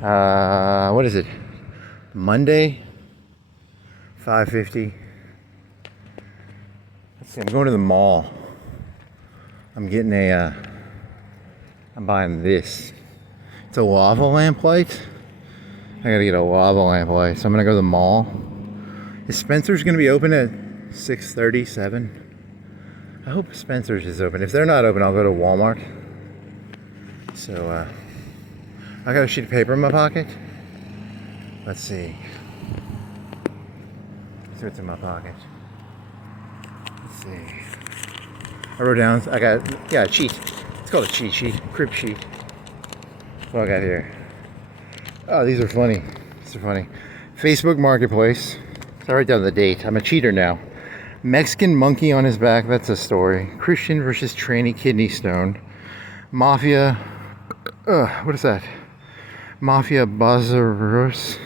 What is it? Monday, 5:50. Let's see. I'm going to the mall. I'm getting I'm buying this. It's a lava lamp light. I gotta get a lava lamp light, so I'm gonna go to the mall. Is Spencer's gonna be open at 6:37? I hope Spencer's is open. If they're not open, I'll go to Walmart. So, I got a sheet of paper in my pocket. Let's see. Let's see what's in my pocket. Let's see. I wrote down, a cheat. It's called a cheat sheet, crib sheet. That's what I got here. Oh, these are funny. These are funny. Facebook Marketplace. So I write down the date. I'm a cheater now. Mexican monkey on his back. That's a story. Christian versus tranny kidney stone. Mafia. What is that? Mafia Bazarus.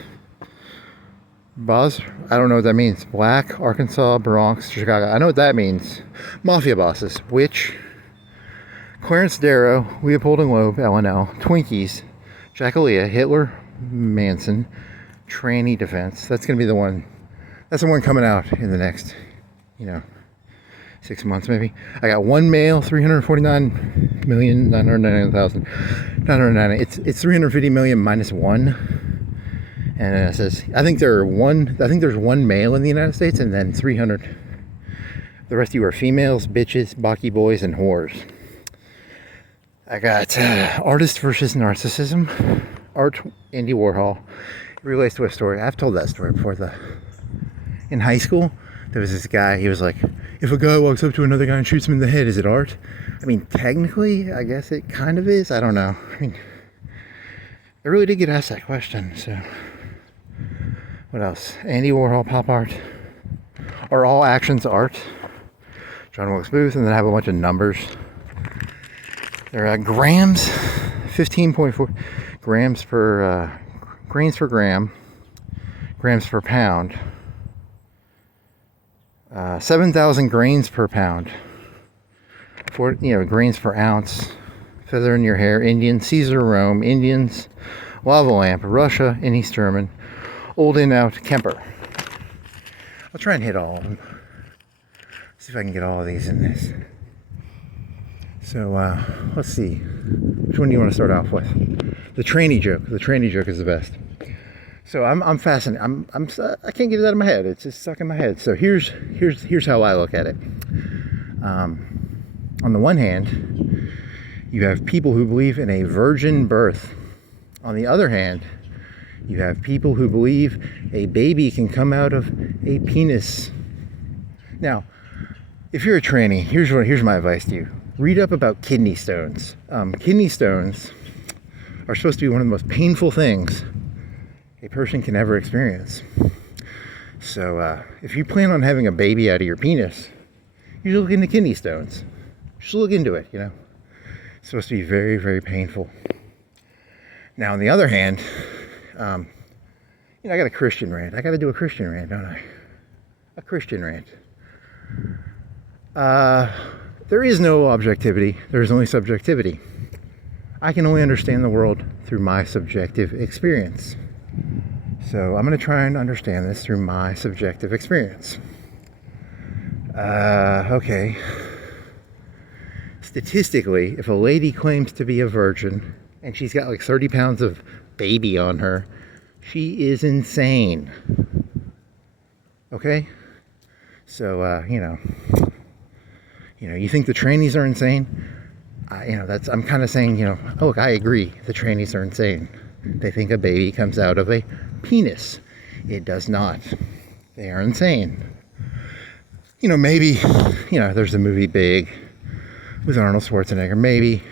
I don't know what that means. Black, Arkansas, Bronx, Chicago. I know what that means. Mafia bosses. Witch. Clarence Darrow. Leopold and Loeb. LNL. Twinkies. Jackalia. Hitler. Manson. Tranny defense. That's going to be the one. That's the one coming out in the next, 6 months maybe. I got one male, 349,999,990. It's 350 million minus one. And it says, I think there's one male in the United States, and then 300. The rest of you are females, bitches, baki boys, and whores. I got artist versus narcissism. Art, Andy Warhol. It relates to a story. I've told that story before. In high school, there was this guy. He was like, if a guy walks up to another guy and shoots him in the head, is it art? I mean, technically, I guess it kind of is. I don't know. I mean, I really did get asked that question. So, what else? Andy Warhol, pop art. Are all actions art? John Wilkes Booth, and then I have a bunch of numbers. They're at grams, 15.4 grams per, grains per gram, grams per pound, 7,000 grains per pound, grains per ounce, feather in your hair, Indian, Caesar, Rome, Indians, lava lamp, Russia, in East German, old in out, Kemper. I'll try and hit all of them. See if I can get all of these in this. So, let's see. Which one do you want to start off with? The tranny joke. The tranny joke is the best. So I'm fascinated. I can't get it out of my head. It's just stuck in my head. So here's how I look at it. On the one hand, you have people who believe in a virgin birth. On the other hand, you have people who believe a baby can come out of a penis. Now, if you're a tranny, here's my advice to you. Read up about kidney stones. Kidney stones are supposed to be one of the most painful things a person can ever experience. So if you plan on having a baby out of your penis, you should look into kidney stones. You should look into it, It's supposed to be very, very painful. Now, on the other hand, I got a Christian rant. I got to do a Christian rant, don't I? A Christian rant. There is no objectivity. There is only subjectivity. I can only understand the world through my subjective experience. So I'm going to try and understand this through my subjective experience. Okay. Statistically, if a lady claims to be a virgin and she's got like 30 pounds of baby on her, she is insane. Okay? So, you think the trannies are insane? I'm kind of saying, look, I agree. The trannies are insane. They think a baby comes out of a penis. It does not. They are insane. Maybe, there's the movie Big with Arnold Schwarzenegger. Maybe,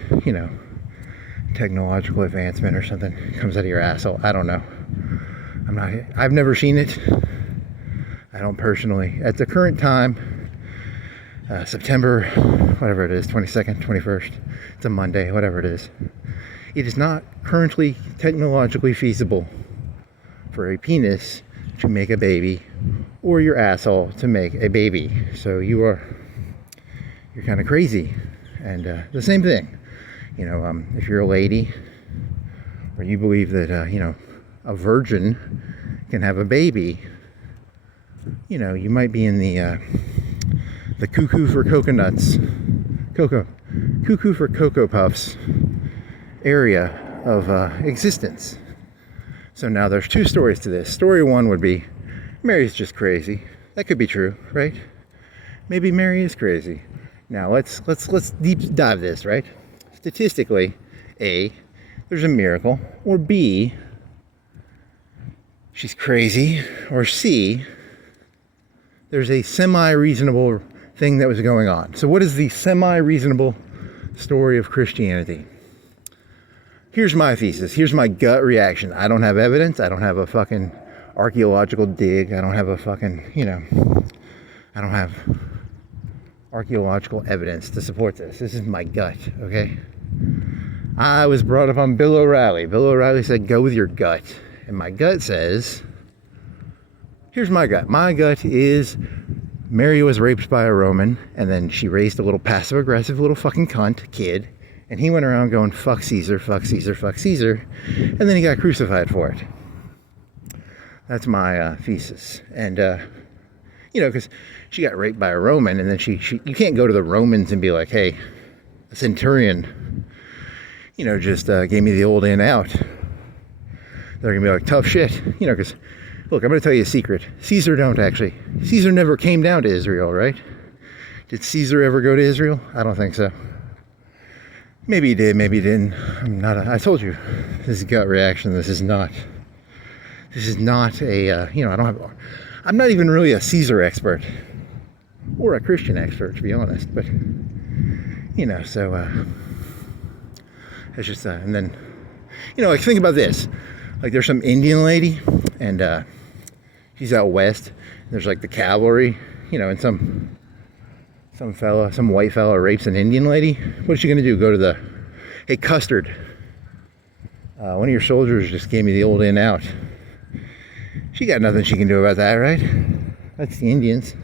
technological advancement or something comes out of your asshole. I don't know. I've never seen it. I don't personally. At the current time, September, whatever it is, 22nd, 21st, it's a Monday, whatever it is. It is not currently technologically feasible for a penis to make a baby or your asshole to make a baby. So you're kind of crazy. And the same thing, if you're a lady or you believe that, a virgin can have a baby, you might be in the cuckoo for Cocoa Puffs area of existence. So now there's two stories to this. Story one would be, Mary's just crazy. That could be true, right? Maybe Mary is crazy. Now let's deep dive this, right? Statistically, A, there's a miracle, or B, she's crazy, or C, there's a semi-reasonable thing that was going on. So what is the semi-reasonable story of Christianity? Here's my thesis. Here's my gut reaction. I don't have evidence. I don't have a fucking archaeological dig. I don't have a fucking, I don't have archaeological evidence to support this. This is my gut, okay? I was brought up on Bill O'Reilly. Bill O'Reilly said, go with your gut. And my gut says, here's my gut. My gut is Mary was raped by a Roman, and then she raised a little passive-aggressive little fucking cunt kid, and he went around going, fuck Caesar, fuck Caesar, fuck Caesar, and then he got crucified for it. That's my thesis. And, because she got raped by a Roman, and then you can't go to the Romans and be like, hey, a centurion, just gave me the old in out. They're going to be like, tough shit, because, look, I'm going to tell you a secret. Caesar never came down to Israel, right? Did Caesar ever go to Israel? I don't think so. Maybe he did, maybe he didn't. I told you, this is gut reaction. This is not I'm not even really a Caesar expert or a Christian expert, to be honest, but it's just and then think about this. Like, there's some Indian lady, and she's out west. There's like the cavalry, and some white fella rapes an Indian lady. What's she gonna do? Go to hey, Custard, one of your soldiers just gave me the old in out. She got nothing she can do about that, right? That's the Indians.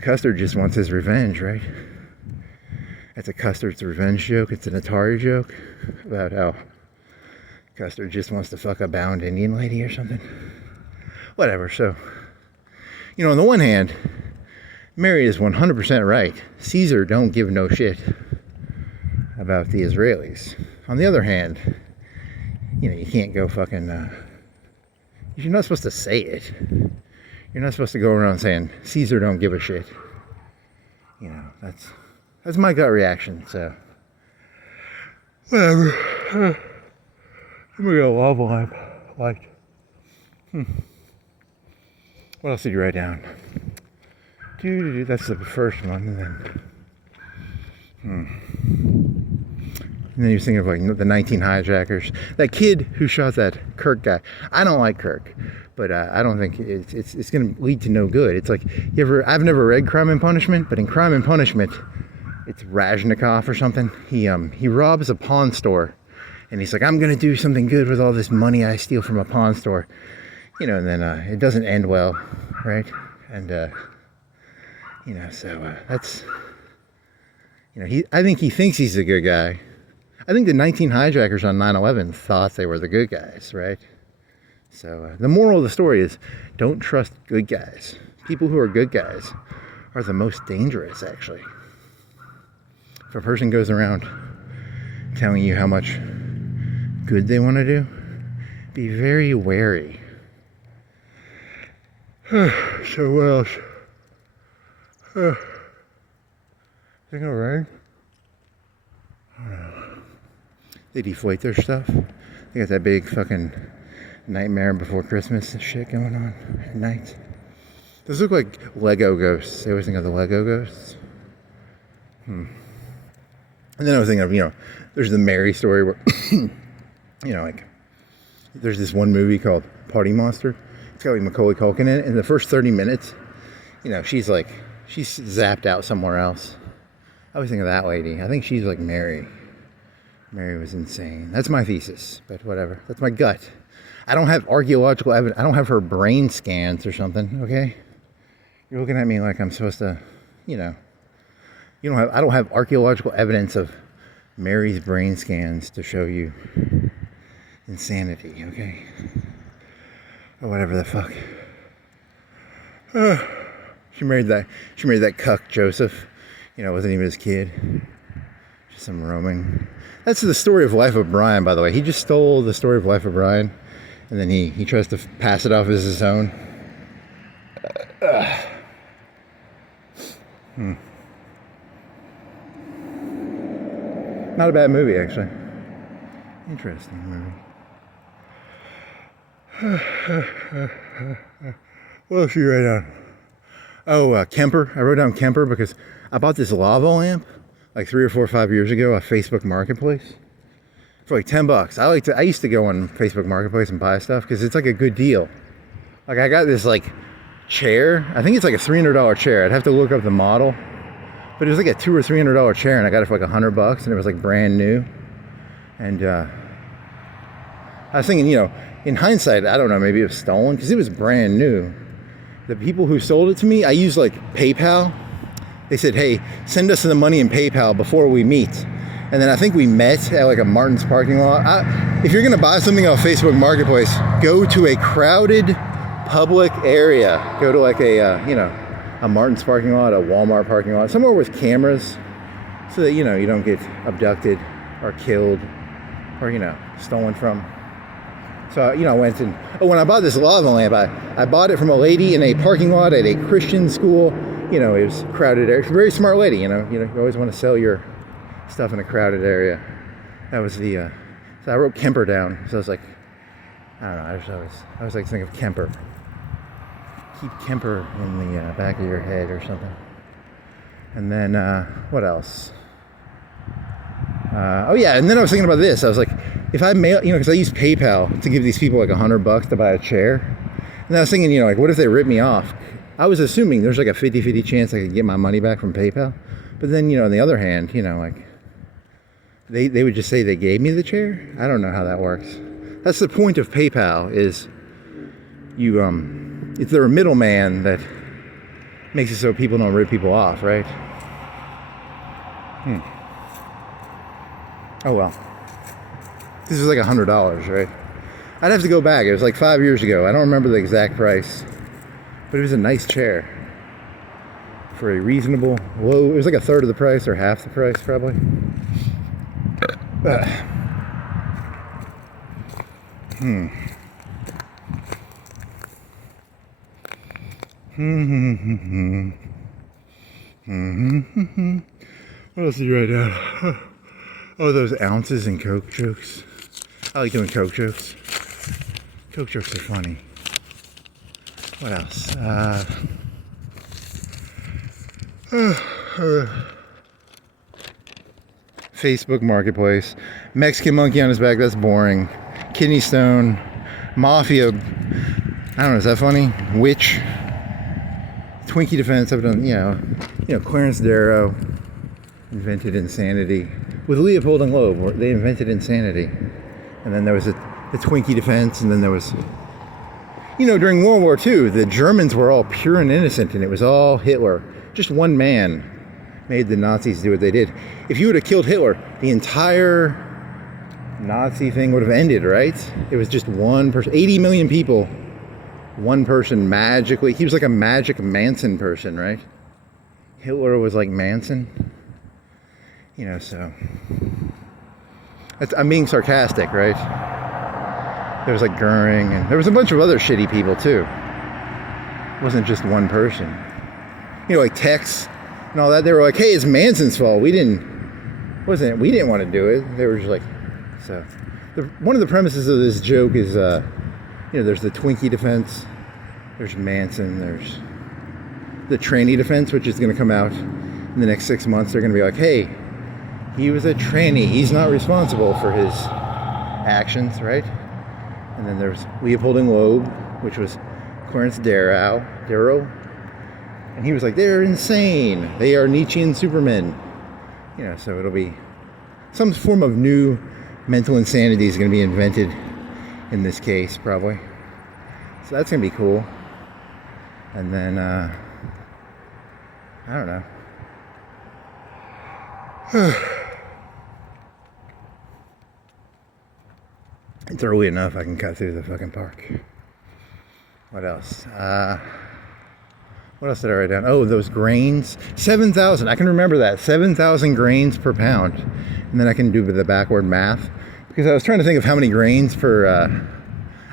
Custard just wants his revenge, right? That's a Custard's revenge joke. It's an Atari joke about how Custard just wants to fuck a bound Indian lady or something. Whatever. So, on the one hand, Mary is 100% right. Caesar don't give no shit about the Israelis. On the other hand, you can't go fucking, you're not supposed to say it. You're not supposed to go around saying, Caesar don't give a shit. That's my gut reaction, so. Whatever. We got a love lamp. Like, what else did you write down? That's the first one, and then you're thinking of like the 19 hijackers. That kid who shot that Kirk guy. I don't like Kirk, but I don't think it's going to lead to no good. It's like, I've never read Crime and Punishment, but in Crime and Punishment, it's Rajnikov or something. He robs a pawn store, and he's like, I'm going to do something good with all this money I steal from a pawn store, and then it doesn't end well, right? And so that's, I think he thinks he's a good guy. I think the 19 hijackers on 9/11 thought they were the good guys, right? So the moral of the story is, don't trust good guys. People who are good guys are the most dangerous, actually. If a person goes around telling you how much good they want to do, be very wary. So what else? Think it'll rain? I don't know. They deflate their stuff. They got that big fucking Nightmare Before Christmas shit going on at night. Those look like Lego ghosts. I always think of the Lego ghosts. And then I was thinking of, there's the Mary story where, there's this one movie called Party Monster. It's got like Macaulay Culkin in it. In the first 30 minutes, she's zapped out somewhere else. I was thinking of that lady. I think she's like Mary. Mary was insane. That's my thesis, but whatever. That's my gut. I don't have archaeological evidence. I don't have her brain scans or something, okay? You're looking at me like I'm supposed to, I don't have archaeological evidence of Mary's brain scans to show you insanity, okay? Or whatever the fuck. She married that cuck Joseph. You know, wasn't even his kid. Just some roaming. That's the story of life of Brian, by the way. He just stole the story of life of Brian, and then he tries to pass it off as his own. Not a bad movie, actually. Interesting movie. What else you write down? Oh, Kemper. I wrote down Kemper because I bought this lava lamp like 3 or 4 or 5 years ago off Facebook Marketplace for like $10. I used to go on Facebook Marketplace and buy stuff because it's like a good deal. Like I got this like chair. I think it's like a $300 chair. I'd have to look up the model, but it was like a $200 or $300 chair, and I got it for like $100, and it was like brand new. And I was thinking, you know, in hindsight, I don't know, maybe it was stolen because it was brand new. The people who sold it to me, I used like PayPal. They said, hey, send us the money in PayPal before we meet. And then I think we met at like a Martin's parking lot. If you're going to buy something off Facebook Marketplace, go to a crowded public area. Go to like a Martin's parking lot, a Walmart parking lot, somewhere with cameras so that, you know, you don't get abducted or killed or, you know, stolen from. So, you know, I went and, when I bought this lava lamp, I bought it from a lady in a parking lot at a Christian school. You know, it was crowded area. Very smart lady, you know, you always want to sell your stuff in a crowded area. That was so I wrote Kemper down. So I was like, I don't know, I always like to think of Kemper. Keep Kemper in the back of your head or something. And then, what else? Oh yeah, and then I was thinking about this. I was like, if I mail, you know, because I use PayPal to give these people like $100 to buy a chair. And I was thinking, you know, like, what if they rip me off? I was assuming there's like a 50-50 chance I could get my money back from PayPal. But then, you know, on the other hand, you know, like, they would just say they gave me the chair. I don't know how that works. That's the point of PayPal, is you, it's there a middleman that makes it so people don't rip people off, right? Oh well. This is like $100, right? I'd have to go back. It was like 5 years ago. I don't remember the exact price, but it was a nice chair for a reasonable low. It was like a third of the price or half the price, probably. What else did you write down? Oh, those ounces and Coke jokes. I like doing Coke jokes. Coke jokes are funny. What else? Facebook Marketplace. Mexican monkey on his back, that's boring. Kidney stone. Mafia. I don't know, is that funny? Witch. Twinkie defense, I've done, you know, Clarence Darrow invented insanity. With Leopold and Loeb, they invented insanity. And then there was the Twinkie defense, and then there was, you know, during World War II, the Germans were all pure and innocent, and it was all Hitler. Just one man made the Nazis do what they did. If you would have killed Hitler, the entire Nazi thing would have ended, right? It was just one person, 80 million people, one person magically, he was like a magic Manson person, right? Hitler was like Manson. You know, so I'm being sarcastic, right? There was like Goering, and there was a bunch of other shitty people too. It wasn't just one person. You know, like Tex and all that. They were like, "Hey, it's Manson's fault. We didn't want to do it." They were just like, so. One of the premises of this joke is, you know, there's the Twinkie defense, there's Manson, there's the tranny defense, which is going to come out in the next 6 months. They're going to be like, "Hey, he was a tranny. He's not responsible for his actions," right? And then there's Leopold and Loeb, which was Clarence Darrow. And he was like, "They're insane. They are Nietzschean supermen." You know, so it'll be some form of new mental insanity is going to be invented in this case, probably. So that's going to be cool. And then, I don't know. It's early enough I can cut through the fucking park. What else? What else did I write down? Oh, those grains. 7,000. I can remember that. 7,000 grains per pound. And then I can do the backward math. Because I was trying to think of how many grains per...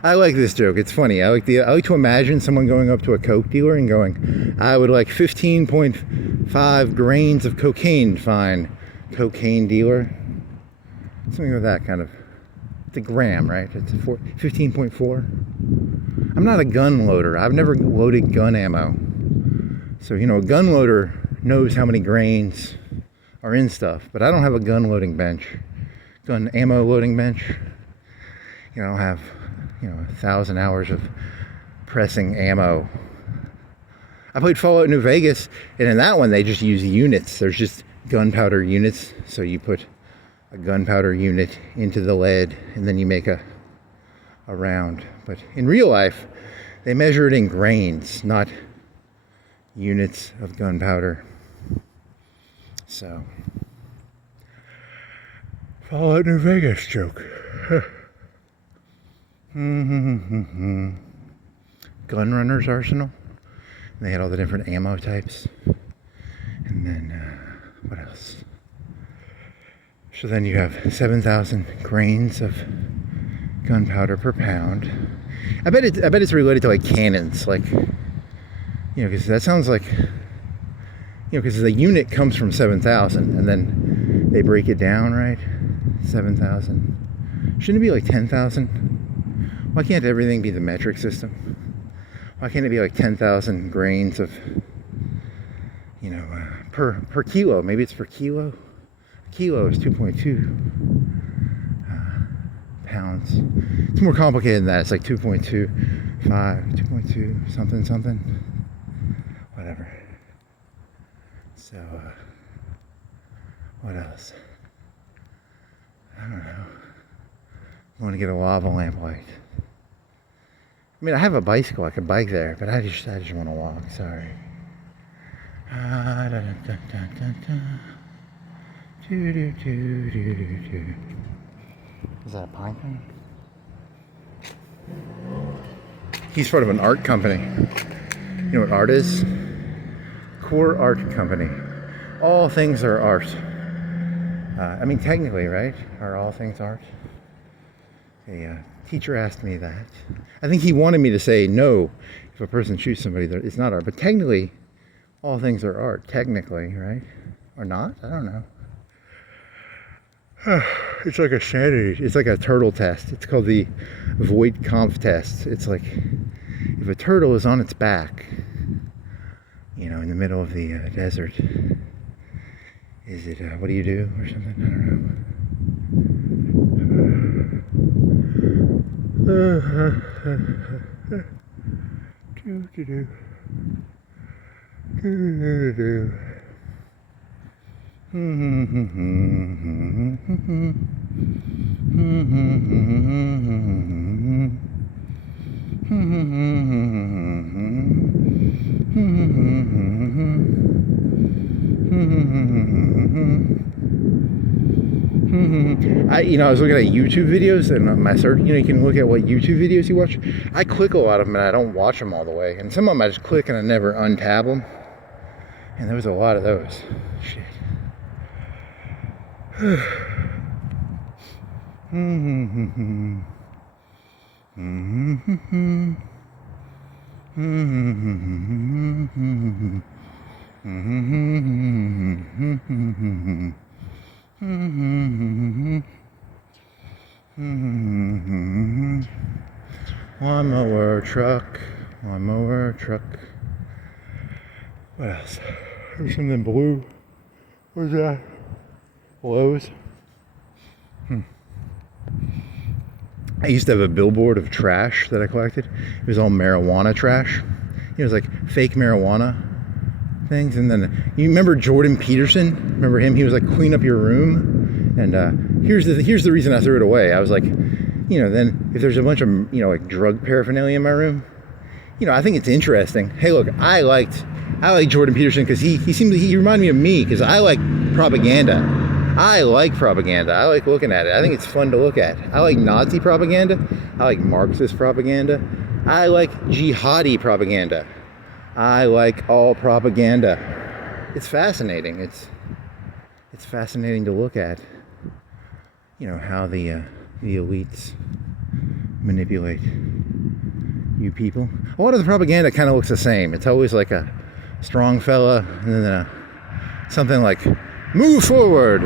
I like this joke. It's funny. I like to imagine someone going up to a Coke dealer and going, I would like 15.5 grains of cocaine, fine. Cocaine dealer. Something like that kind of. It's a gram, right? It's 15.4. I'm not a gun loader. I've never loaded gun ammo. So, you know, a gun loader knows how many grains are in stuff. But I don't have a gun loading bench. Gun ammo loading bench. You know, I don't have... 1,000 hours of pressing ammo. I played Fallout New Vegas, and in that one they just use units. There's just gunpowder units. So you put a gunpowder unit into the lead, and then you make a round. But in real life, they measure it in grains, not units of gunpowder. So, Fallout New Vegas joke. Gun runner's arsenal. And they had all the different ammo types. And then, what else? So then you have 7,000 grains of gunpowder per pound. I bet it's related to like cannons, like, because that sounds like, because the unit comes from 7,000, and then they break it down, right? 7,000. Shouldn't it be like 10,000? Why can't everything be the metric system? Why can't it be like 10,000 grains of, per kilo? Maybe it's per kilo. A kilo is 2.2 pounds. It's more complicated than that. It's like 2.25, 2.2 something. Whatever. So, what else? I don't know. I want to get a lava lamp light. I mean, I have a bicycle. I could bike there, but I just want to walk. Sorry. Is that a pine cone? He's part of an art company. You know what art is? Core Art Company. All things are art. I mean, technically, right? Are all things art? A teacher asked me that. I think he wanted me to say, no, if a person shoots somebody, it's not art. But technically, all things are art. Technically, right? Or not? I don't know. It's like a sanity. It's like a turtle test. It's called the Voight-Kampff test. It's like, if a turtle is on its back, in the middle of the desert, is it, what do you do? Or something? I don't know. I was looking at YouTube videos and my search, you can look at what YouTube videos you watch. I click a lot of them and I don't watch them all the way. And some of them I just click and I never untab them. And there was a lot of those. Shit. Lawnmower truck. What else? There's something blue. What's that? Lowe's. I used to have a billboard of trash that I collected. It was all marijuana trash. It was like fake marijuana things. And then you remember Jordan Peterson? Remember him? He was like, clean up your room. And here's the reason I threw it away. I was like, then if there's a bunch of like drug paraphernalia in my room, I think it's interesting. Hey, look, I like Jordan Peterson because he reminded me of me because I like propaganda. I like propaganda. I like looking at it. I think it's fun to look at. I like Nazi propaganda. I like Marxist propaganda. I like jihadi propaganda. I like all propaganda. It's fascinating. It's fascinating to look at. You know, how the elites manipulate you people. A lot of the propaganda kind of looks the same. It's always like a strong fella and then something like, move forward.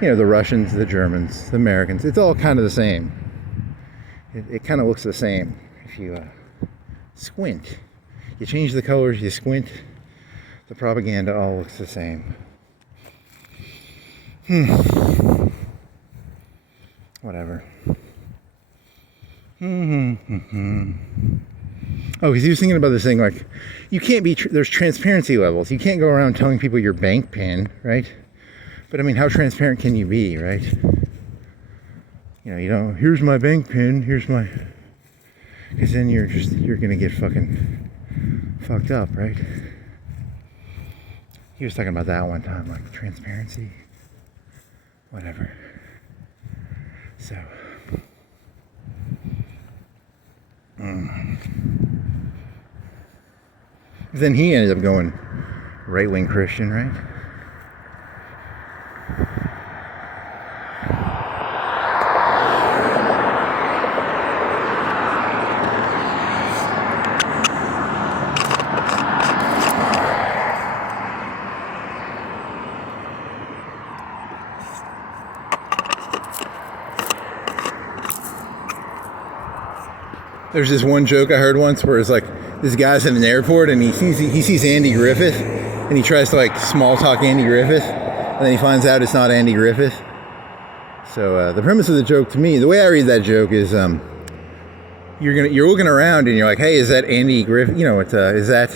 You know, the Russians, the Germans, the Americans, it's all kind of the same. It kind of looks the same if you squint. You change the colors, you squint, the propaganda all looks the same. Whatever. Oh, because he was thinking about this thing, like, you can't be, there's transparency levels. You can't go around telling people your bank PIN, right? But I mean, how transparent can you be, right? You know, here's my bank PIN, here's my, because then you're gonna get fucking fucked up, right? He was talking about that one time, like, transparency, whatever. So, then he ended up going right-wing Christian, right? There's this one joke I heard once where it's like, this guy's in an airport and he sees Andy Griffith and he tries to like small talk Andy Griffith and then he finds out it's not Andy Griffith. So the premise of the joke, to me, the way I read that joke is you're looking around and you're like, hey, is that Andy Griffith? You know, is that,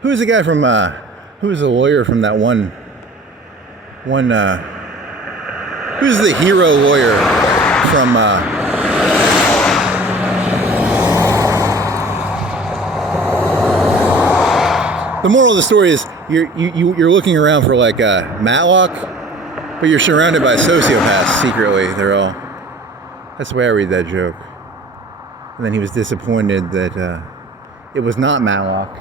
who's the guy from who's the lawyer from that one who's the hero lawyer from the moral of the story is you're looking around for like Matlock, but you're surrounded by sociopaths secretly. That's the way I read that joke. And then he was disappointed that it was not Matlock.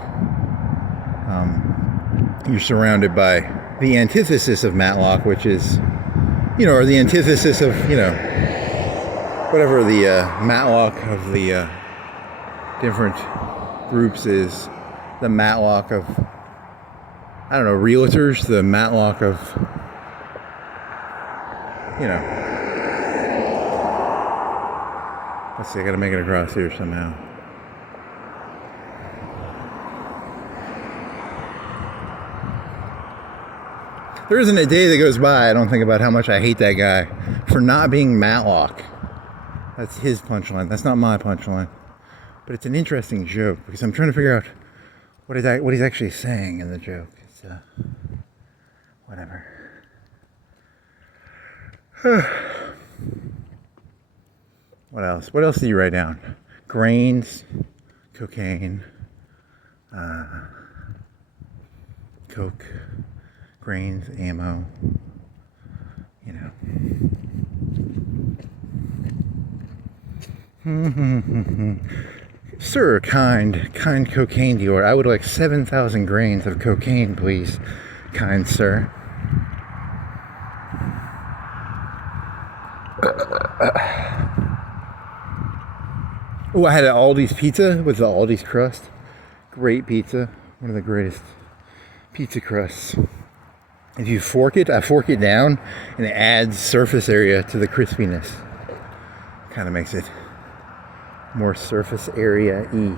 You're surrounded by the antithesis of Matlock, which is, you know, or the antithesis of, you know, whatever the Matlock of the different groups is. The Matlock of, I don't know, realtors, the Matlock of, you know. Let's see, I gotta make it across here somehow. There isn't a day that goes by I don't think about how much I hate that guy for not being Matlock. That's his punchline. That's not my punchline. But it's an interesting joke because I'm trying to figure out what he's actually saying in the joke. It's whatever. What else? What else did you write down? Grains, cocaine, coke, grains, ammo, you know. Sir, kind cocaine dealer, I would like 7,000 grains of cocaine, please, kind sir. Oh, I had an Aldi's pizza with the Aldi's crust. Great pizza. One of the greatest pizza crusts. If you fork it, I fork it down, and it adds surface area to the crispiness. Kind of makes it more surface area-y.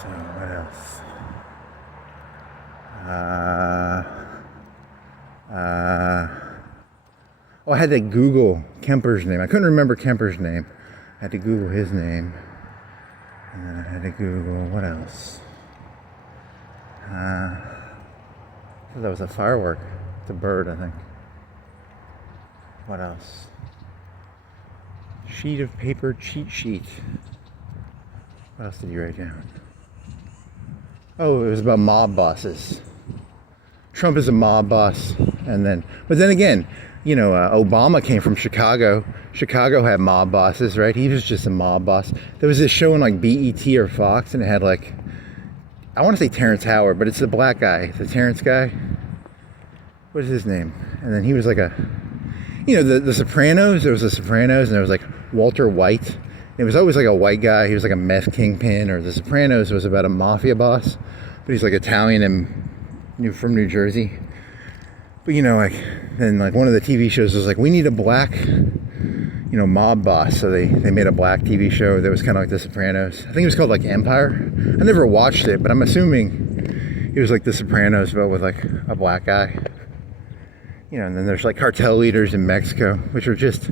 So, what else? Oh, I had to Google Kemper's name. I couldn't remember Kemper's name. I had to Google his name. And then I had to Google, what else? That was a firework. It's a bird, I think. What else? Sheet of paper cheat sheet. What else did you write down? Oh, it was about mob bosses. Trump is a mob boss, but then again, Obama came from Chicago. Chicago had mob bosses, right? He was just a mob boss. There was this show on like BET or Fox, and it had like, I want to say Terrence Howard, but it's the black guy, the Terrence guy. What is his name? And then he was like the Sopranos. There was the Sopranos, and there was like Walter White. It was always like a white guy. He was like a meth kingpin. Or the Sopranos was about a mafia boss, but he's like Italian and from New Jersey. But then one of the TV shows was like, we need a black, mob boss. So they made a black TV show that was kind of like The Sopranos. I think it was called like Empire. I never watched it, but I'm assuming it was like The Sopranos, but with like a black guy. And then there's like cartel leaders in Mexico, which are just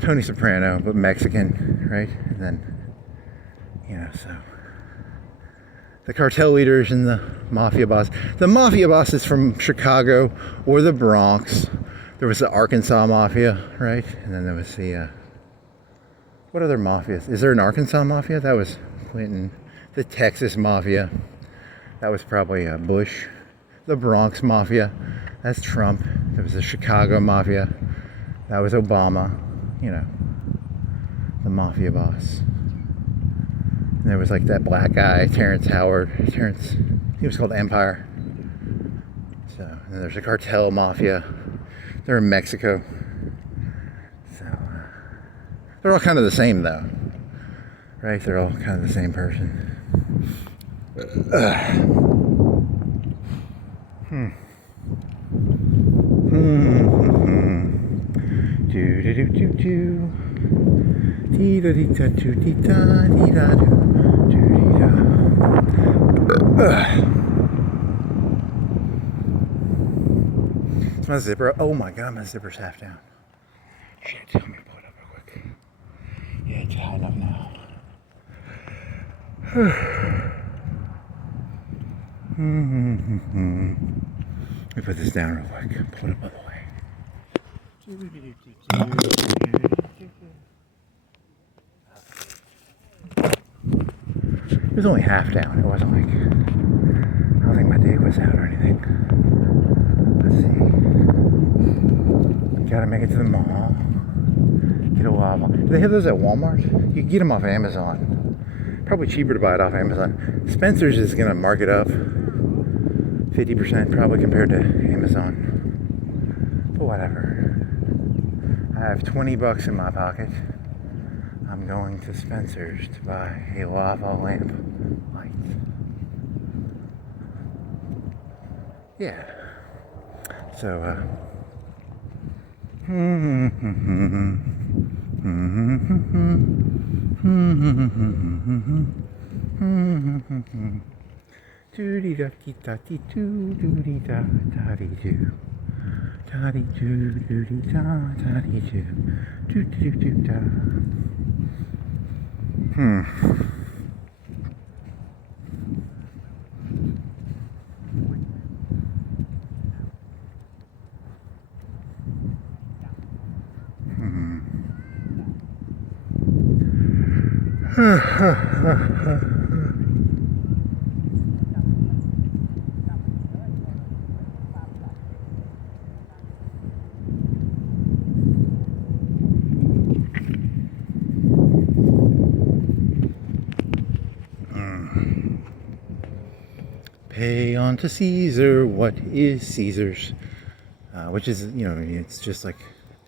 Tony Soprano, but Mexican, right? And then, so the cartel leaders and the mafia boss. The mafia boss is from Chicago or the Bronx. There was the Arkansas mafia, right? And then there was the, what other mafias? Is there an Arkansas mafia? That was Clinton. The Texas mafia. That was probably Bush. The Bronx mafia. That's Trump. There was the Chicago mafia. That was Obama. The mafia boss. And there was like that black guy, Terrence Howard. He was called Empire. So, and then there's a cartel mafia. They're in Mexico. So, they're all kind of the same though. Right? They're all kind of the same person. Do do do do do. Dee da dee da do dee da dee da do dee da. It's my zipper. Oh my god, my zipper's half down. Shit, let me pull it up real quick. Yeah, it's high enough now. Let me put this down real quick. Pull it up all the way. It was only half down. It wasn't like, I don't think my dick was out or anything. Let's see. Gotta make it to the mall. Get a waffle. Do they have those at Walmart? You can get them off Amazon. Probably cheaper to buy it off Amazon. Spencer's is gonna mark it up 50% probably compared to Amazon. But whatever. I have $20 in my pocket. I'm going to Spencer's to buy a lava lamp light. Yeah. So, doody da dee da dee doo doody da da dee doo. Da dee doo doody da da dee doo. Doo doo doo da. Pay unto Caesar what is Caesar's, which is, it's just like,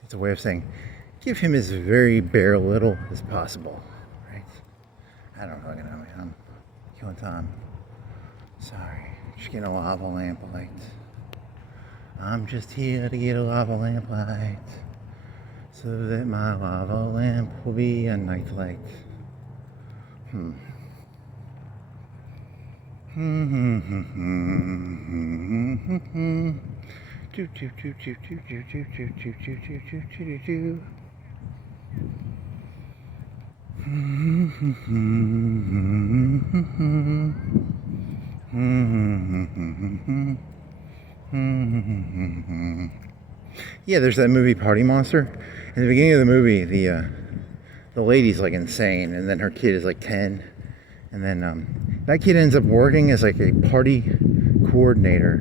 it's a way of saying, give him as very bare little as possible, right? I don't fucking know, man. I'm killing time. Sorry, just getting a lava lamp light. I'm just here to get a lava lamp light, so that my lava lamp will be a night light. Yeah, there's that movie Party Monster. In the beginning of the movie, the lady's like insane, and then her kid is like 10, and then that kid ends up working as like a party coordinator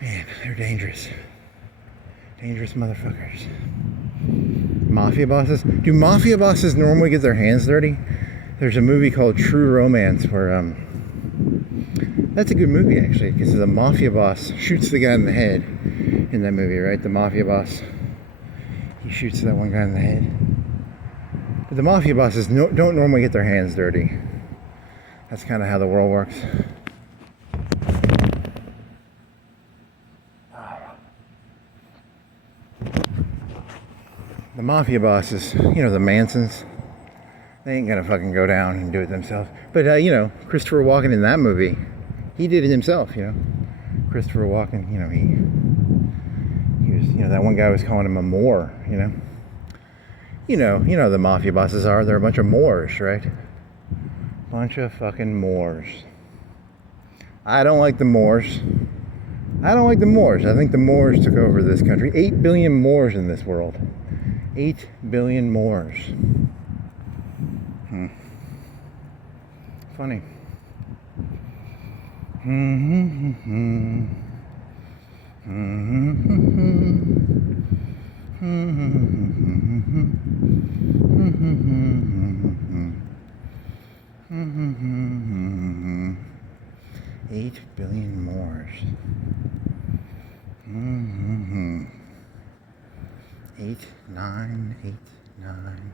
Man, they're dangerous. Dangerous motherfuckers. Mafia bosses? Do mafia bosses normally get their hands dirty? There's a movie called True Romance where, that's a good movie actually, because the mafia boss shoots the guy in the head in that movie, right? The mafia boss. He shoots that one guy in the head. But the mafia bosses don't normally get their hands dirty. That's kind of how the world works. The mafia bosses, you know, the Mansons, they ain't gonna fucking go down and do it themselves. But, you know, Christopher Walken in that movie, he did it himself, you know. Christopher Walken, you know, he was, you know, that one guy was calling him a Moor, you know. You know the mafia bosses are, they're a bunch of Moors, right? Bunch of fucking Moors. I don't like the Moors. I don't like the Moors. I think the Moors took over this country. 8 billion Moors in this world. 8 billion Moors. Funny. Eight billion Moors. 8, 9, 8, 9,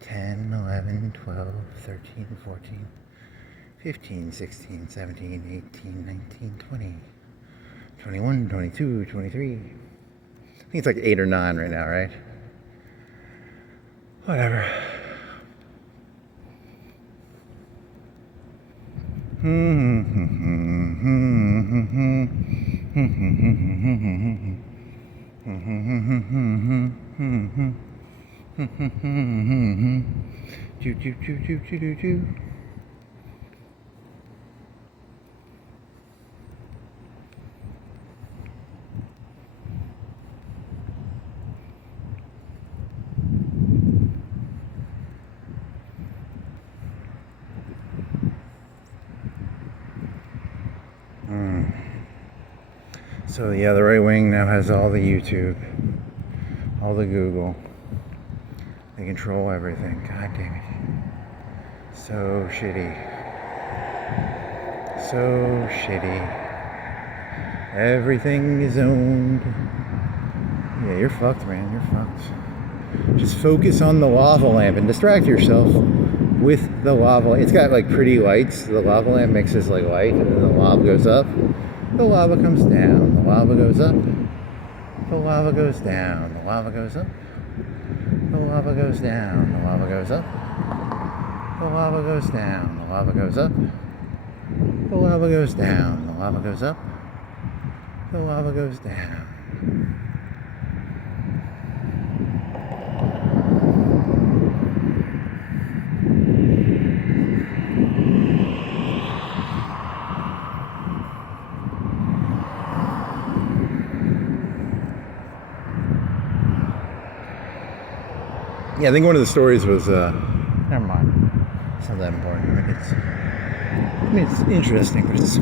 10, 11, 12, 13, 14, 15, 16, 17, 18, 19, 20, 21, 22, 23. I think it's like 8 or 9 right now, right? Whatever. So yeah, the right wing now has all the YouTube, all the Google. They control everything. God damn it. So shitty. So shitty. Everything is owned. Yeah, you're fucked, man. You're fucked. Just focus on the lava lamp and distract yourself with the lava. It's got like pretty lights. The lava lamp mixes like light, and then the lava goes up. The lava comes down. The lava goes up. The lava goes down. The lava goes up. The lava goes down. The lava goes up. The lava goes down. The lava goes up. The lava goes down. The lava goes up. The lava goes down. Yeah, I think one of the stories was, never mind. It's not that important. I mean, it's interesting, but it's...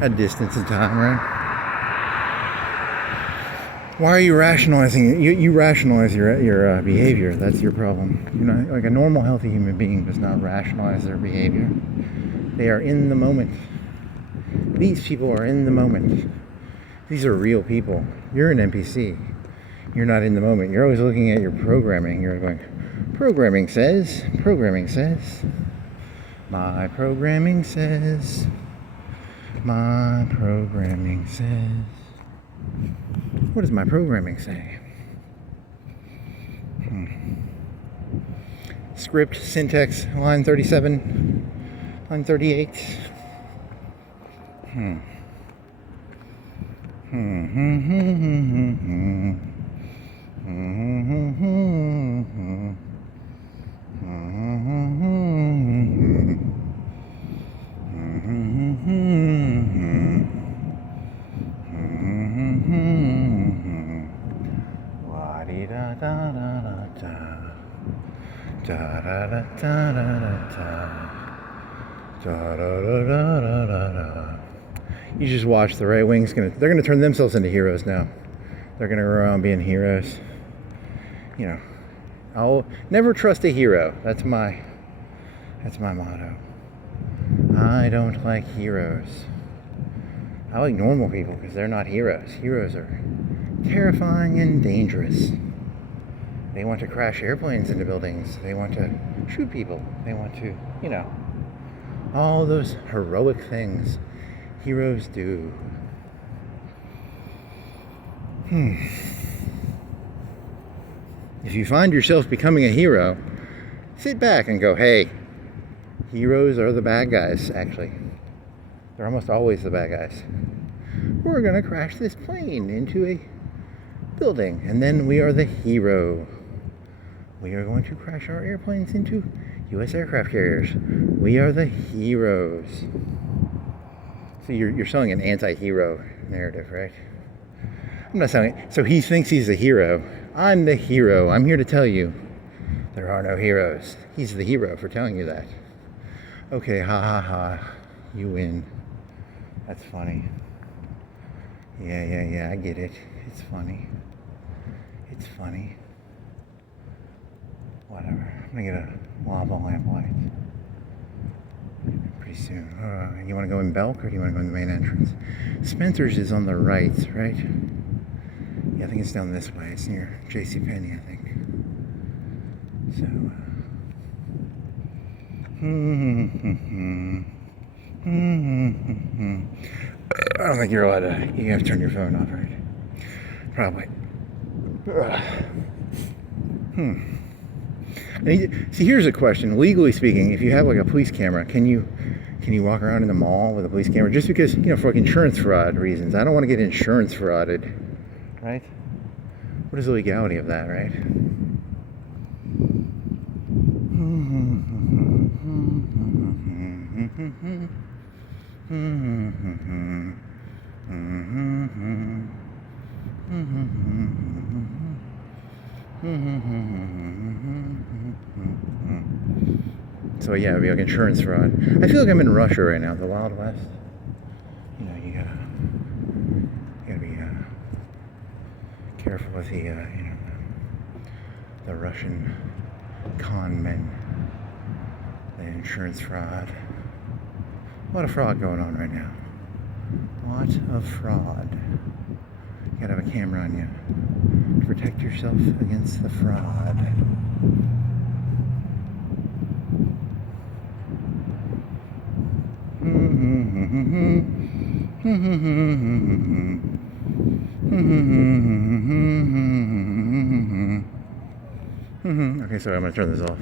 a distance in time, right? Why are you rationalizing? You rationalize your behavior. That's your problem. You know, like a normal, healthy human being does not rationalize their behavior. They are in the moment. These people are in the moment. These are real people. You're an NPC. You're not in the moment. You're always looking at your programming. You're going, programming says, my programming says, my programming says. What does my programming say? Script, syntax, line 37, line 38. Da da da da da da da da da da da. You just watch. The right wing's they're gonna turn themselves into heroes now. They're gonna go around being heroes. You know, I'll never trust a hero. That's my motto. I don't like heroes. I like normal people because they're not heroes. Heroes are terrifying and dangerous. They want to crash airplanes into buildings. They want to shoot people. They want to, you know, all those heroic things heroes do. If you find yourself becoming a hero, sit back and go, hey, heroes are the bad guys, actually. They're almost always the bad guys. We're going to crash this plane into a building, and then we are the hero. We are going to crash our airplanes into U.S. aircraft carriers. We are the heroes. So you're selling an anti-hero narrative, right? I'm not selling it. So he thinks he's the hero. I'm the hero. I'm here to tell you there are no heroes. He's the hero for telling you that. Okay, ha ha ha. You win. That's funny. Yeah, I get it. It's funny. It's funny. Whatever. I'm gonna get a lava lamp light pretty soon. You want to go in Belk or do you want to go in the main entrance? Spencer's is on the right, right? Yeah, I think it's down this way. It's near JCPenney, I think. So, I don't think you're allowed to. You have to turn your phone off, right? Probably. See, here's a question. Legally speaking, if you have like a police camera, can you walk around in the mall with a police camera? Just because, you know, for like insurance fraud reasons. I don't want to get insurance frauded, right? What is the legality of that, right? So yeah, it'd be like insurance fraud. I feel like I'm in Russia right now, the Wild West. You know, you gotta be careful with the the Russian con men, the insurance fraud. A lot of fraud going on right now. A lot of fraud. You gotta have a camera on you to protect yourself against the fraud. Okay, so I'm gonna turn this off.